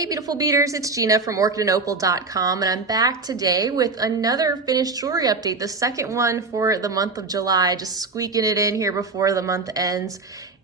Hey beautiful beaders, it's Gina from orchidandopal.com, and I'm back today with another finished jewelry update, the second one for the month of July, just squeaking it in here before the month ends.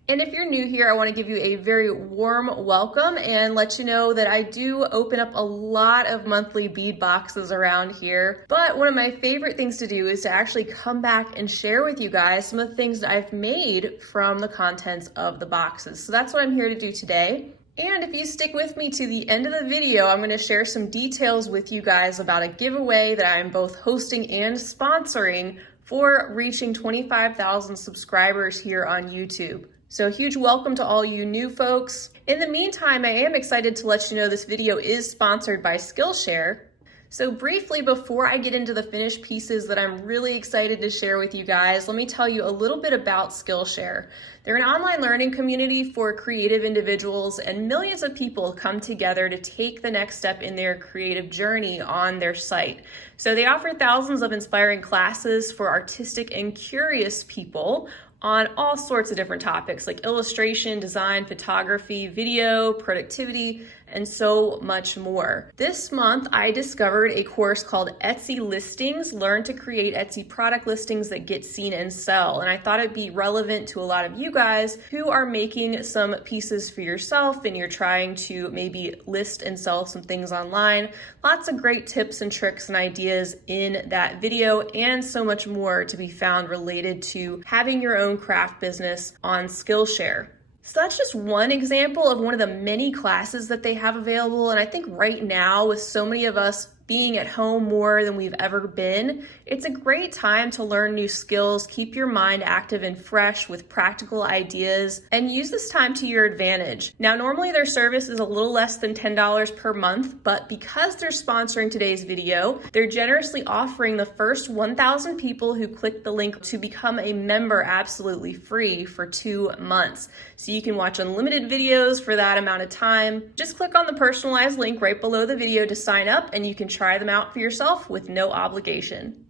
And if you're new here, I want to give you a very warm welcome and let you know that I do open up a lot of monthly bead boxes around here. But one of my favorite things to do is to actually come back and share with you guys some of the things that I've made from the contents of the boxes. So that's what I'm here to do today. And if you stick with me to the end of the video, I'm going to share some details with you guys about a giveaway that I'm both hosting and sponsoring for reaching 25,000 subscribers here on YouTube. So a huge welcome to all you new folks. In the meantime, I am excited to let you know this video is sponsored by Skillshare. So briefly, before I get into the finished pieces that I'm really excited to share with you guys, let me tell you a little bit about Skillshare. They're an online learning community for creative individuals, and millions of people come together to take the next step in their creative journey on their site. So they offer thousands of inspiring classes for artistic and curious people on all sorts of different topics like illustration, design, photography, video, productivity, and so much more. This month, I discovered a course called Etsy Listings, Learn to Create Etsy Product Listings That Get Seen and Sell. And I thought it'd be relevant to a lot of you guys who are making some pieces for yourself and you're trying to maybe list and sell some things online. Lots of great tips and tricks and ideas in that video, and so much more to be found related to having your own craft business on Skillshare. So that's just one example of one of the many classes that they have available. And I think right now, with so many of us being at home more than we've ever been, it's a great time to learn new skills, keep your mind active and fresh with practical ideas, and use this time to your advantage. Now, normally their service is a little less than $10 per month, but because they're sponsoring today's video, they're generously offering the first 1,000 people who click the link to become a member absolutely free for 2 months. So you can watch unlimited videos for that amount of time. Just click on the personalized link right below the video to sign up, and you can try them out for yourself with no obligation.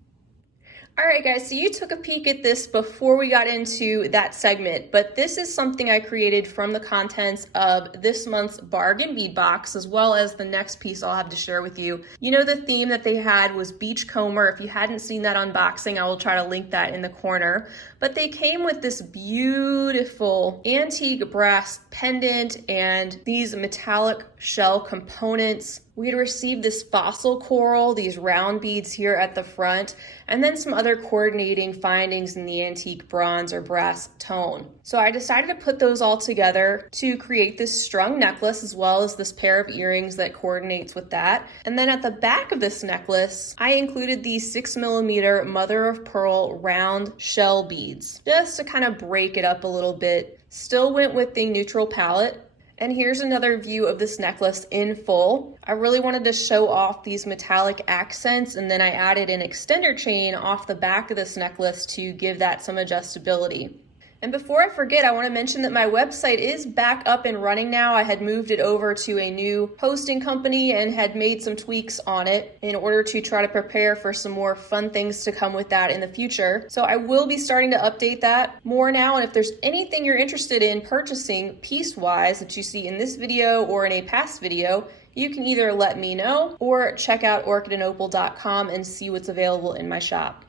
All right, guys, so you took a peek at this before we got into that segment, but this is something I created from the contents of this month's bargain bead box, as well as the next piece I'll have to share with you. You know, the theme that they had was beachcomber. If you hadn't seen that unboxing, I will try to link that in the corner. But they came with this beautiful antique brass pendant and these metallic shell components. We had received this fossil coral, these round beads here at the front, and then some other coordinating findings in the antique bronze or brass tone. So I decided to put those all together to create this strung necklace, as well as this pair of earrings that coordinates with that. And then at the back of this necklace, I included these 6mm mother of pearl round shell beads, just to kind of break it up a little bit. Still went with the neutral palette. And here's another view of this necklace in full. I really wanted to show off these metallic accents, and then I added an extender chain off the back of this necklace to give that some adjustability. And before I forget, I want to mention that my website is back up and running now. I had moved it over to a new hosting company and had made some tweaks on it in order to try to prepare for some more fun things to come with that in the future. So I will be starting to update that more now. And if there's anything you're interested in purchasing piece-wise that you see in this video or in a past video, you can either let me know or check out orchidandopal.com and see what's available in my shop.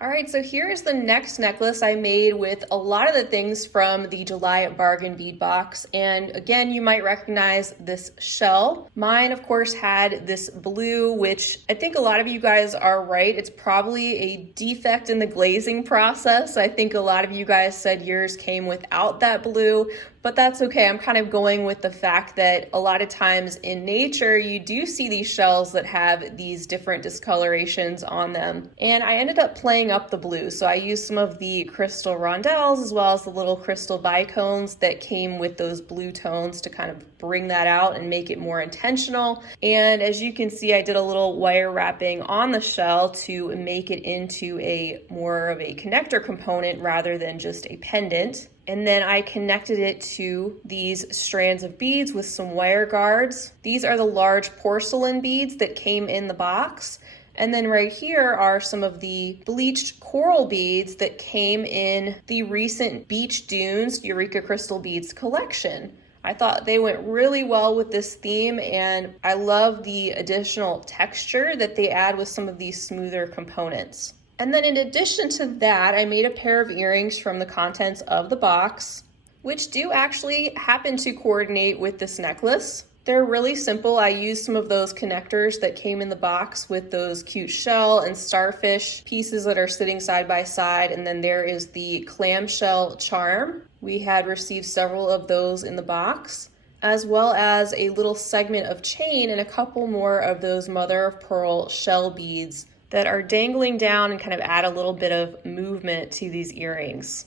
All right, so here is the next necklace I made with a lot of the things from the July bargain bead box. And again, you might recognize this shell. Mine, of course, had this blue, which I think a lot of you guys are right. It's probably a defect in the glazing process. I think a lot of you guys said yours came without that blue, but that's okay. I'm kind of going with the fact that a lot of times in nature, you do see these shells that have these different discolorations on them. And I ended up playing up the blue. So I used some of the crystal rondelles as well as the little crystal bicones that came with those blue tones to kind of bring that out and make it more intentional. And as you can see, I did a little wire wrapping on the shell to make it into a more of a connector component rather than just a pendant. And then I connected it to these strands of beads with some wire guards. These are the large porcelain beads that came in the box. And then right here are some of the bleached coral beads that came in the recent Beach Dunes Eureka Crystal Beads collection. I thought they went really well with this theme, and I love the additional texture that they add with some of these smoother components. And then in addition to that, I made a pair of earrings from the contents of the box, which do actually happen to coordinate with this necklace. They're really simple. I used some of those connectors that came in the box with those cute shell and starfish pieces that are sitting side by side. And then there is the clamshell charm. We had received several of those in the box, as well as a little segment of chain and a couple more of those mother of pearl shell beads that are dangling down and kind of add a little bit of movement to these earrings.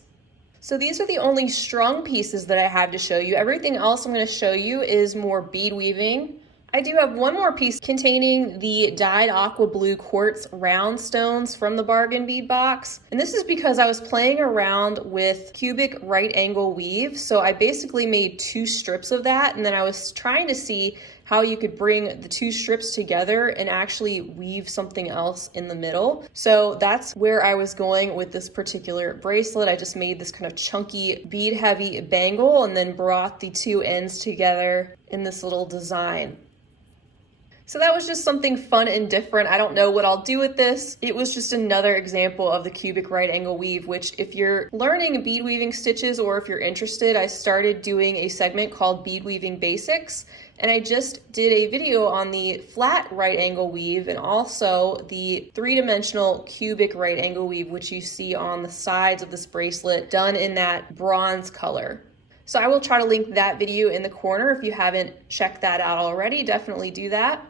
So these are the only strung pieces that I have to show you. Everything else I'm going to show you is more bead weaving. I do have one more piece containing the dyed aqua blue quartz round stones from the bargain bead box. And this is because I was playing around with cubic right angle weave. So I basically made 2 strips of that, and then I was trying to see how you could bring the 2 strips together and actually weave something else in the middle. So that's where I was going with this particular bracelet. I just made this kind of chunky bead heavy bangle and then brought the 2 ends together in this little design. So that was just something fun and different. I don't know what I'll do with this. It was just another example of the cubic right angle weave, which if you're learning bead weaving stitches or if you're interested, I started doing a segment called Bead Weaving Basics. And I just did a video on the flat right angle weave and also the 3-dimensional cubic right angle weave, which you see on the sides of this bracelet done in that bronze color. So I will try to link that video in the corner. If you haven't checked that out already, definitely do that.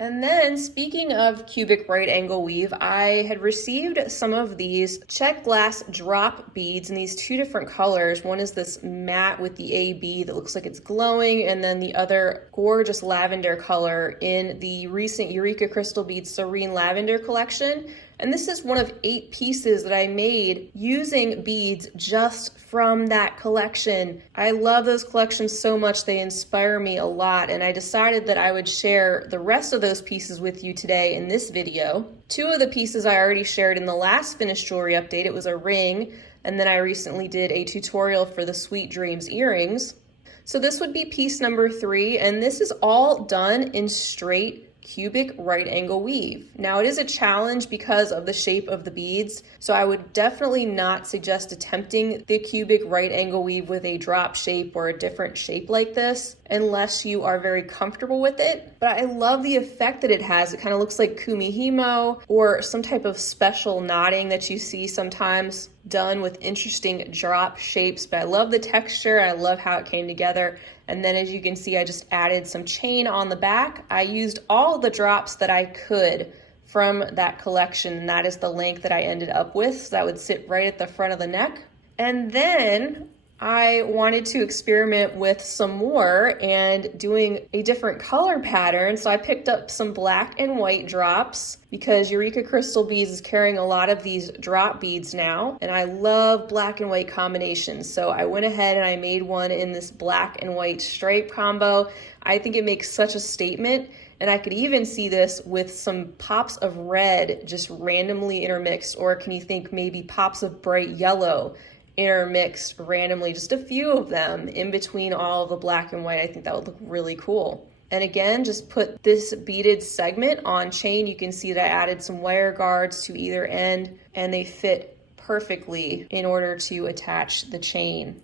And then speaking of cubic right angle weave, I had received some of these check glass drop beads in these 2 different colors. One is this matte with the AB that looks like it's glowing, and then the other gorgeous lavender color in the recent Eureka Crystal Beads Serene Lavender collection. And this is one of 8 pieces that I made using beads just from that collection. I love those collections so much. They inspire me a lot. And I decided that I would share the rest of those pieces with you today in this video. 2 of the pieces I already shared in the last finished jewelry update. It was a ring. And then I recently did a tutorial for the Sweet Dreams earrings. So this would be piece number 3. And this is all done in straight cubic right angle weave. Now it is a challenge because of the shape of the beads, so I would definitely not suggest attempting the cubic right angle weave with a drop shape or a different shape like this unless you are very comfortable with it. But I love the effect that it has. It kind of looks like kumihimo or some type of special knotting that you see sometimes done with interesting drop shapes. But I love the texture. I love how it came together. And then as you can see, I just added some chain on the back. I used all the drops that I could from that collection, and that is the length that I ended up with. So that would sit right at the front of the neck. And then I wanted to experiment with some more and doing a different color pattern. So I picked up some black and white drops because Eureka Crystal Beads is carrying a lot of these drop beads now. And I love black and white combinations. So I went ahead and I made one in this black and white stripe combo. I think it makes such a statement. And I could even see this with some pops of red just randomly intermixed. Or can you think maybe pops of bright yellow intermixed randomly, just a few of them in between all of the black and white. I think that would look really cool. And again, just put this beaded segment on chain. You can see that I added some wire guards to either end and they fit perfectly in order to attach the chain.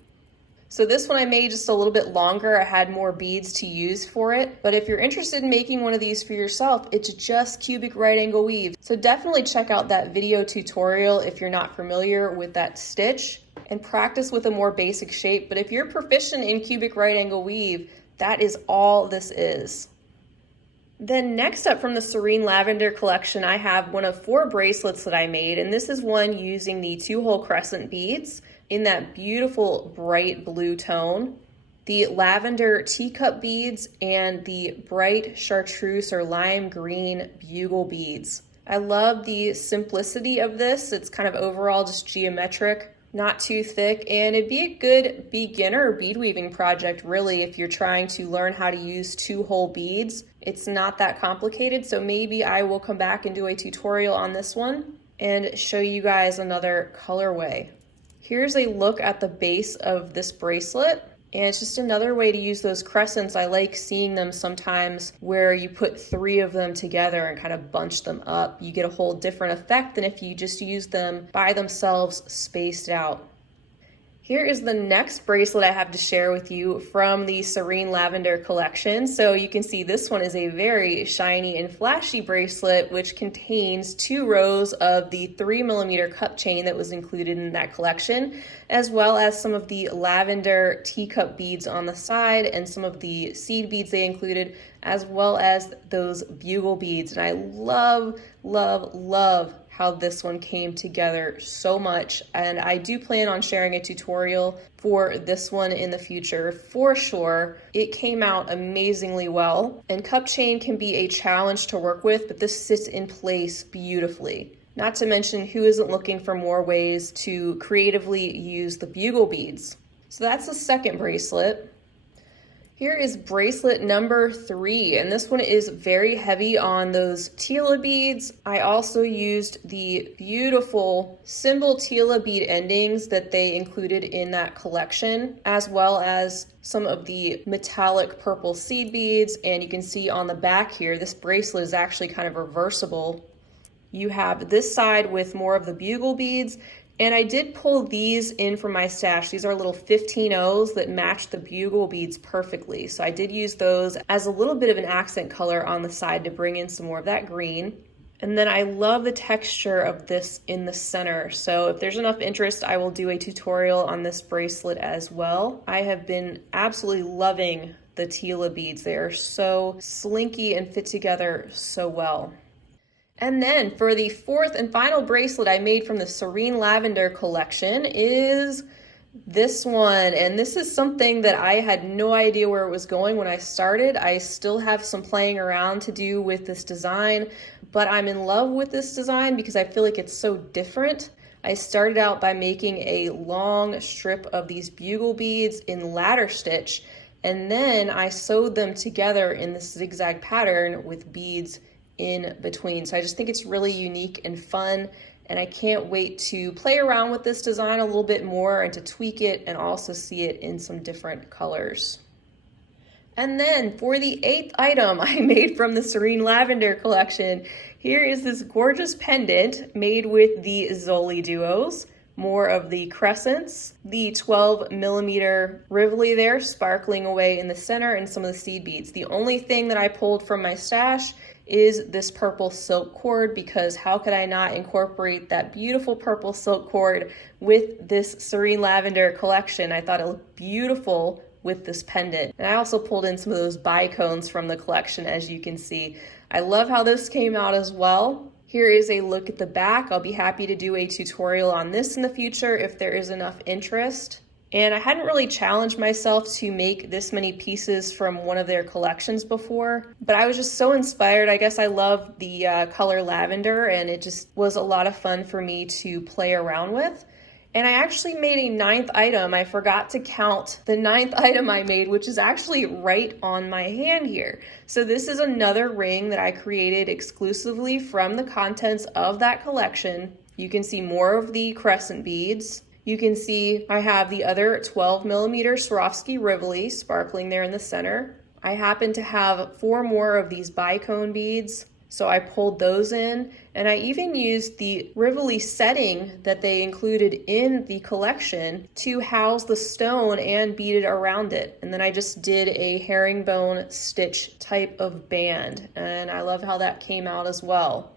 So this one I made just a little bit longer. I had more beads to use for it. But if you're interested in making one of these for yourself, it's just cubic right angle weave. So definitely check out that video tutorial if you're not familiar with that stitch and practice with a more basic shape. But if you're proficient in cubic right angle weave, that is all this is. Then next up from the Serene Lavender collection, I have one of 4 bracelets that I made. And this is one using the 2-hole crescent beads in that beautiful bright blue tone, the lavender teacup beads, and the bright chartreuse or lime green bugle beads. I love the simplicity of this. It's kind of overall just geometric, not too thick, and it'd be a good beginner bead weaving project really if you're trying to learn how to use 2-hole beads. It's not that complicated, so maybe I will come back and do a tutorial on this one and show you guys another colorway. Here's a look at the base of this bracelet. And it's just another way to use those crescents. I like seeing them sometimes where you put 3 of them together and kind of bunch them up. You get a whole different effect than if you just use them by themselves spaced out. Here is the next bracelet I have to share with you from the Serene Lavender collection. So you can see this one is a very shiny and flashy bracelet, which contains 2 rows of the 3mm cup chain that was included in that collection, as well as some of the lavender teacup beads on the side and some of the seed beads they included, as well as those bugle beads. And I love, love, love how this one came together so much, and I do plan on sharing a tutorial for this one in the future for sure. It came out amazingly well, and cup chain can be a challenge to work with, but this sits in place beautifully. Not to mention, who isn't looking for more ways to creatively use the bugle beads? So that's the second bracelet. Here is bracelet number 3, and this one is very heavy on those Tila beads. I also used the beautiful symbol Tila bead endings that they included in that collection, as well as some of the metallic purple seed beads. And you can see on the back here, this bracelet is actually kind of reversible. You have this side with more of the bugle beads, and I did pull these in from my stash. These are little 15-0s that match the bugle beads perfectly. So I did use those as a little bit of an accent color on the side to bring in some more of that green. And then I love the texture of this in the center. So if there's enough interest, I will do a tutorial on this bracelet as well. I have been absolutely loving the Tila beads. They are so slinky and fit together so well. And then for the 4th and final bracelet I made from the Serene Lavender collection is this one. And this is something that I had no idea where it was going when I started. I still have some playing around to do with this design, but I'm in love with this design because I feel like it's so different. I started out by making a long strip of these bugle beads in ladder stitch, and then I sewed them together in this zigzag pattern with beads in between. So I just think it's really unique and fun, and I can't wait to play around with this design a little bit more and to tweak it and also see it in some different colors. And then for the 8th item I made from the Serene Lavender collection, here is this gorgeous pendant made with the Zoli duos, more of the crescents, the 12mm Rivoli there sparkling away in the center, and some of the seed beads. The only thing that I pulled from my stash is this purple silk cord, because how could I not incorporate that beautiful purple silk cord with this Serene Lavender collection? I thought it looked beautiful with this pendant. And I also pulled in some of those bicones from the collection, as you can see. I love how this came out as well. Here is a look at the back. I'll be happy to do a tutorial on this in the future if there is enough interest. And I hadn't really challenged myself to make this many pieces from one of their collections before, but I was just so inspired. I guess I love the color lavender, and it just was a lot of fun for me to play around with. And I actually made a 9th item. I forgot to count the 9th item I made, which is actually right on my hand here. So this is another ring that I created exclusively from the contents of that collection. You can see more of the crescent beads. You can see I have the other 12mm Swarovski Rivoli sparkling there in the center. I happen to have 4 more of these bicone beads, so I pulled those in, and I even used the Rivoli setting that they included in the collection to house the stone and beaded around it. And then I just did a herringbone stitch type of band, and I love how that came out as well.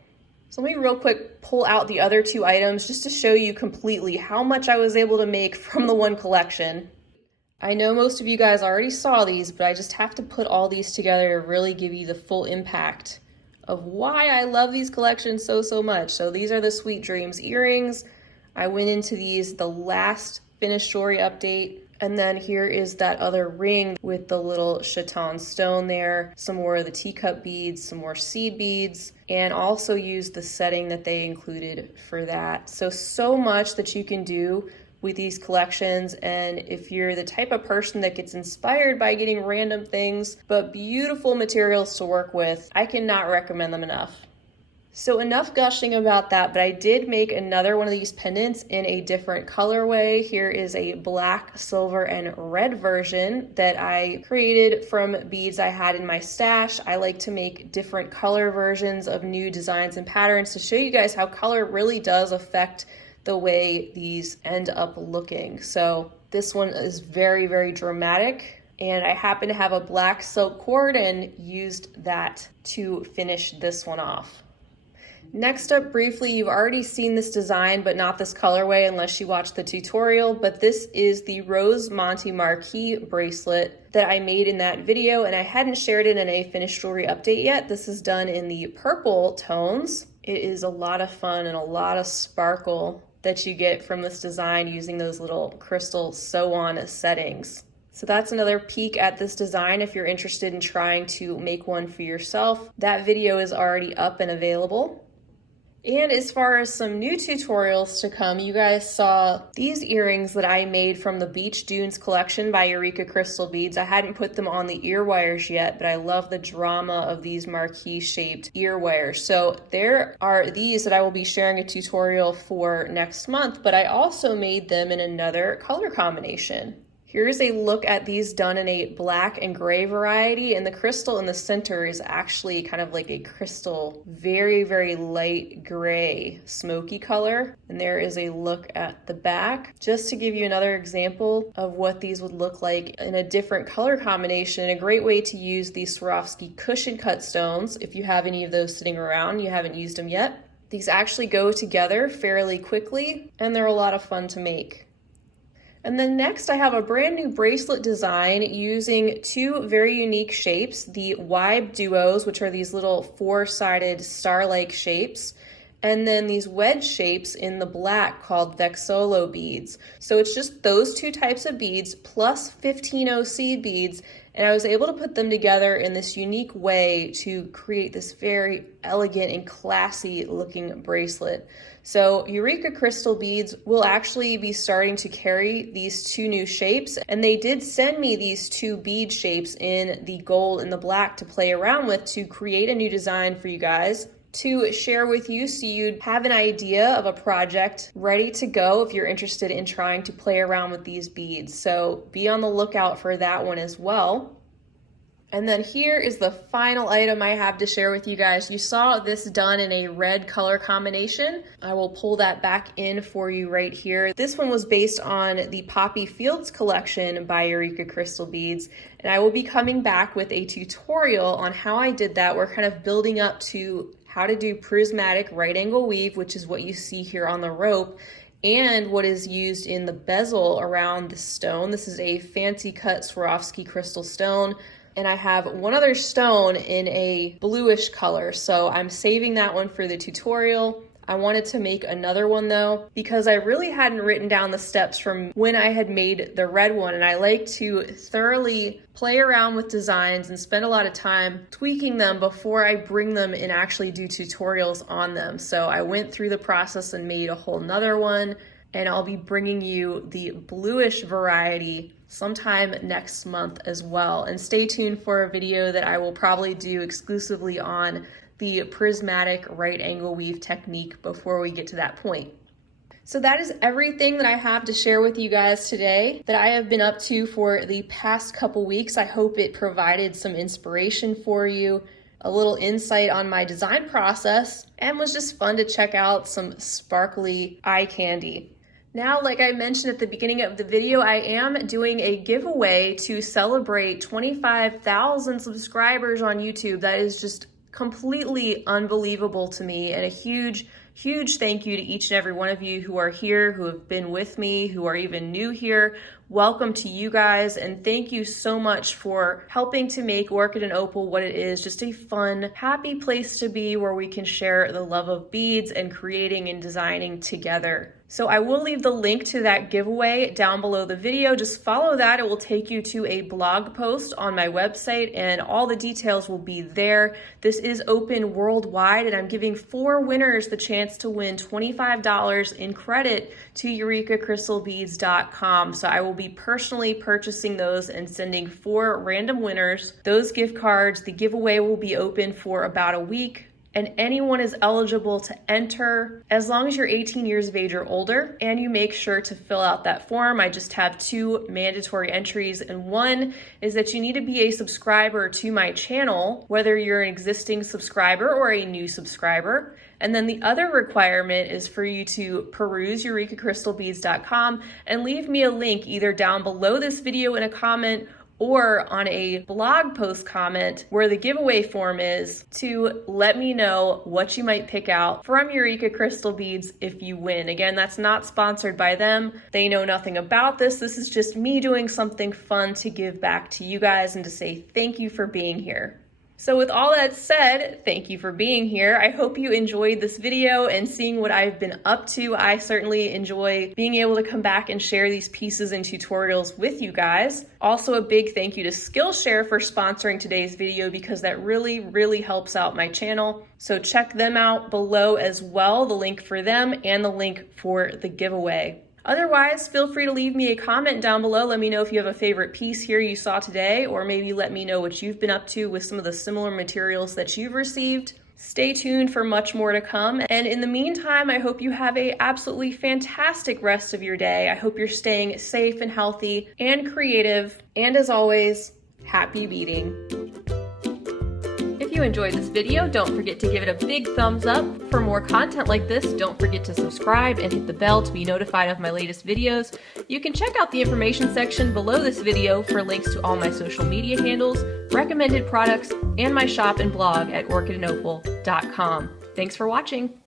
So let me real quick pull out the other 2 items just to show you completely how much I was able to make from the one collection. I know most of you guys already saw these, but I just have to put all these together to really give you the full impact of why I love these collections so much. So these are the Sweet Dreams earrings. I went into these the last finished jewelry update. And then here is that other ring with the little chaton stone there, some more of the teacup beads, some more seed beads, and also use the setting that they included for that. So much that you can do with these collections. And if you're the type of person that gets inspired by getting random things, but beautiful materials to work with, I cannot recommend them enough. So enough gushing about that, but I did make another one of these pendants in a different colorway. Here is a black, silver, and red version that I created from beads I had in my stash. I like to make different color versions of new designs and patterns to show you guys how color really does affect the way these end up looking. So this one is very, very dramatic. And I happen to have a black silk cord and used that to finish this one off. Next up, briefly, you've already seen this design, but not this colorway unless you watched the tutorial, but this is the Rose Monty Marquis bracelet that I made in that video, and I hadn't shared it in a finished jewelry update yet. This is done in the purple tones. It is a lot of fun and a lot of sparkle that you get from this design using those little crystal sew-on settings. So that's another peek at this design if you're interested in trying to make one for yourself. That video is already up and available. And as far as some new tutorials to come, you guys saw these earrings that I made from the Beach Dunes collection by Eureka Crystal Beads. I hadn't put them on the ear wires yet, but I love the drama of these marquis shaped ear wires. So there are these that I will be sharing a tutorial for next month, but I also made them in another color combination. Here's a look at these done in a black and gray variety, and the crystal in the center is actually kind of like a crystal, very, very light gray, smoky color. And there is a look at the back, just to give you another example of what these would look like in a different color combination. A great way to use these Swarovski cushion cut stones, if you have any of those sitting around, you haven't used them yet. These actually go together fairly quickly, and they're a lot of fun to make. And then next I have a brand new bracelet design using two very unique shapes, the Wibe Duos, which are these little four-sided star-like shapes, and then these wedge shapes in the black called Vexolo beads. So it's just those two types of beads plus 15 OC beads, and I was able to put them together in this unique way to create this very elegant and classy looking bracelet. So Eureka Crystal Beads will actually be starting to carry these two new shapes, and they did send me these two bead shapes in the gold and the black to play around with to create a new design for you guys to share with you so you'd have an idea of a project ready to go if you're interested in trying to play around with these beads. So be on the lookout for that one as well. And then here is the final item I have to share with you guys. You saw this done in a red color combination. I will pull that back in for you right here. This one was based on the Poppy Fields collection by Eureka Crystal Beads, and I will be coming back with a tutorial on how I did that. We're kind of building up to how to do prismatic right angle weave, which is what you see here on the rope, and what is used in the bezel around the stone. This is a fancy cut Swarovski crystal stone. And I have one other stone in a bluish color, so I'm saving that one for the tutorial. I wanted to make another one though, because I really hadn't written down the steps from when I had made the red one, and I like to thoroughly play around with designs and spend a lot of time tweaking them before I bring them and actually do tutorials on them. So I went through the process and made a whole nother one, and I'll be bringing you the bluish variety sometime next month as well. And stay tuned for a video that I will probably do exclusively on the prismatic right angle weave technique before we get to that point. So that is everything that I have to share with you guys today that I have been up to for the past couple weeks. I hope it provided some inspiration for you, a little insight on my design process, and was just fun to check out some sparkly eye candy. Now, like I mentioned at the beginning of the video, I am doing a giveaway to celebrate 25,000 subscribers on YouTube. That is just completely unbelievable to me, and a huge thank you to each and every one of you who are here, who have been with me, who are even new here. Welcome to you guys, and thank you so much for helping to make Orchid and Opal what it is, just a fun, happy place to be where we can share the love of beads and creating and designing together. So I will leave the link to that giveaway down below the video. Just follow that. It will take you to a blog post on my website, and all the details will be there. This is open worldwide, and I'm giving 4 winners the chance to win $25 in credit to EurekaCrystalBeads.com. So I will be personally purchasing those and sending 4 random winners those gift cards. The giveaway will be open for about a week. and anyone is eligible to enter as long as you're 18 years of age or older, and you make sure to fill out that form. I just have 2 mandatory entries, and one is that you need to be a subscriber to my channel, whether you're an existing subscriber or a new subscriber. And then the other requirement is for you to peruse EurekaCrystalBeads.com and leave me a link either down below this video in a comment or on a blog post comment where the giveaway form is, to let me know what you might pick out from Eureka Crystal Beads if you win. Again, that's not sponsored by them. They know nothing about this. This is just me doing something fun to give back to you guys and to say thank you for being here. So with all that said, thank you for being here. I hope you enjoyed this video and seeing what I've been up to. I certainly enjoy being able to come back and share these pieces and tutorials with you guys. Also, a big thank you to Skillshare for sponsoring today's video, because that really helps out my channel. So check them out below as well, the link for them and the link for the giveaway. Otherwise, feel free to leave me a comment down below. Let me know if you have a favorite piece here you saw today, or maybe let me know what you've been up to with some of the similar materials that you've received. Stay tuned for much more to come. And in the meantime, I hope you have a absolutely fantastic rest of your day. I hope you're staying safe and healthy and creative. And as always, happy beading. If you enjoyed this video, don't forget to give it a big thumbs up. For more content like this, don't forget to subscribe and hit the bell to be notified of my latest videos. You can check out the information section below this video for links to all my social media handles, recommended products, and my shop and blog at orchidandopal.com. Thanks for watching.